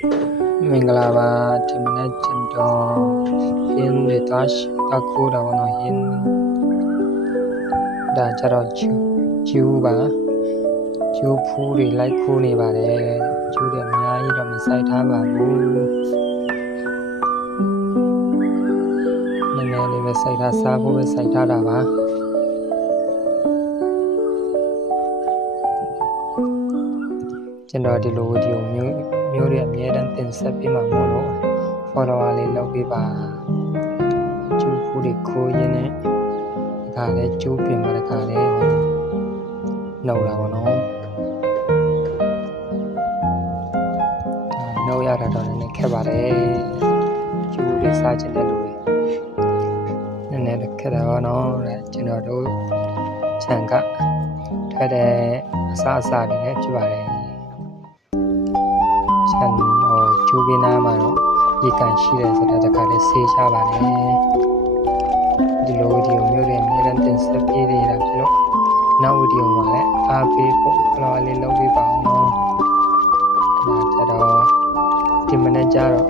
မင်္ဂလာပါဒီမနေ့ကျန်တော့ဟင်းတွေသွားခိုးတာပေါ့နော်ဟင်းဒါကြတော့ကျူးပါကျူးဖူးတွေလိုက်ခိုးနေပါတယ်ကျူးတွေအများကြီးတော့မစိုက်ထားပါဘူးနည်းနည်းလေးပဲစိုက်ထားစားဖို့ပဲစိုက်ထားတာပါကျွန်တော်ဒီလိုဗီဒီယိုမျိုးတွေအများတန်းတင်ဆက်ပေးမှာမို့လို့ follower လေးလုပ်ပေးပါကျူးဖူးတွေခိုးရင်းနဲ့ဒါလည်းကျူးပြင်ပါတခါလေးနှုတ်လာပါတော့နှုတ်ရတာတော့လည်းခက်ပါတယ်ကျူးတွေစားချင်တဲ့လူတွေနည်းနည်းခက်တာပါနော်ကျွန်တော်တို့ခြံကထွက်တဲ့အစားအစာတွေလည်းဖြစ်ပါတယ်ခြံကျူးပင်းနားမှာတော့ဒီကန်ရှိတယ်ဆိုတော့တခါလေးဆေးချပါတယ်ဒီလိုဗီဒီယိုမျိုးတွေအများနဲ့တင်ဆက်ပေးနေတာဖြစ်လို့နောက်ဗီဒီယိုမှာလည်းအားပေးဖို့ follow လေးလုပ်ပေးပါအောင်နော်ဒါကြတော့ဒီမနေ့ကျတော့